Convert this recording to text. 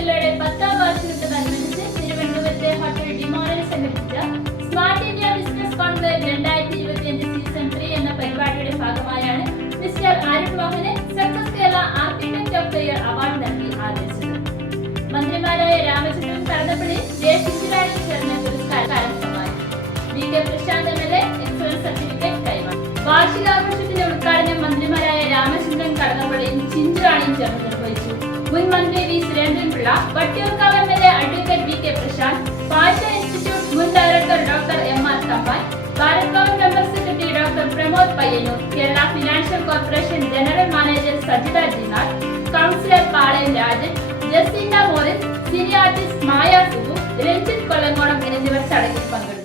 കേരളയുടെ 10ാം വാർഷികത്തോടനുബന്ധിച്ച് തിരുവനന്തപുരത്തെ ഹോട്ടൽ ഡിമോണിൽ സംഘടിപ്പിച്ച smart India business conclave 2025 season 3 എന്ന പരിപാടിയുടെ ഭാഗമായാണ് മിസ്റ്റർ ആരിഫ് മോഹനെ success Kerala architect of the year award നൽകി ആദരിച്ചത്. മന്ത്രിമാരായ രാമചന്ദ്രൻ കടന്നപ്പള്ളി, ജെ ചിഞ്ചുറാണി ചേർന്ന് പുരസ്കാരം സമ്മാനിച്ചു. V K Prasanth MLA excellence certificate കൈമാറി. വാർഷികാഘോഷത്തിന്റെ ഉദ്ഘാടനം മന്ത്രിമാരായ രാമചന്ദ്രൻ കടന്നപ്പള്ളിയും ചിഞ്ചുറാണിയും ചേർന്ന് നിർവഹിച്ചു. മുൻ മന്ത്രി V Surendran Pillai, Vattiyoorkavu MLA advocate V K Prashant, ഭാഷ ഇൻസ്റ്റിറ്റ്യൂട്ട് മുൻ director doctor എം.ആർ. Thampan, Bharat Bhavan member secretary doctor Pramod Payyanur, Kerala financial corporation general manager Sajitha ജിനാൾ, councillor പാളയം Rajan, Jacinda Morris, cine artist മായ സുബു, രഞ്ജിത്ത് കൊല്ലങ്കോണം എന്നിവർ ചടങ്ങിൽ പങ്കെടുത്തു.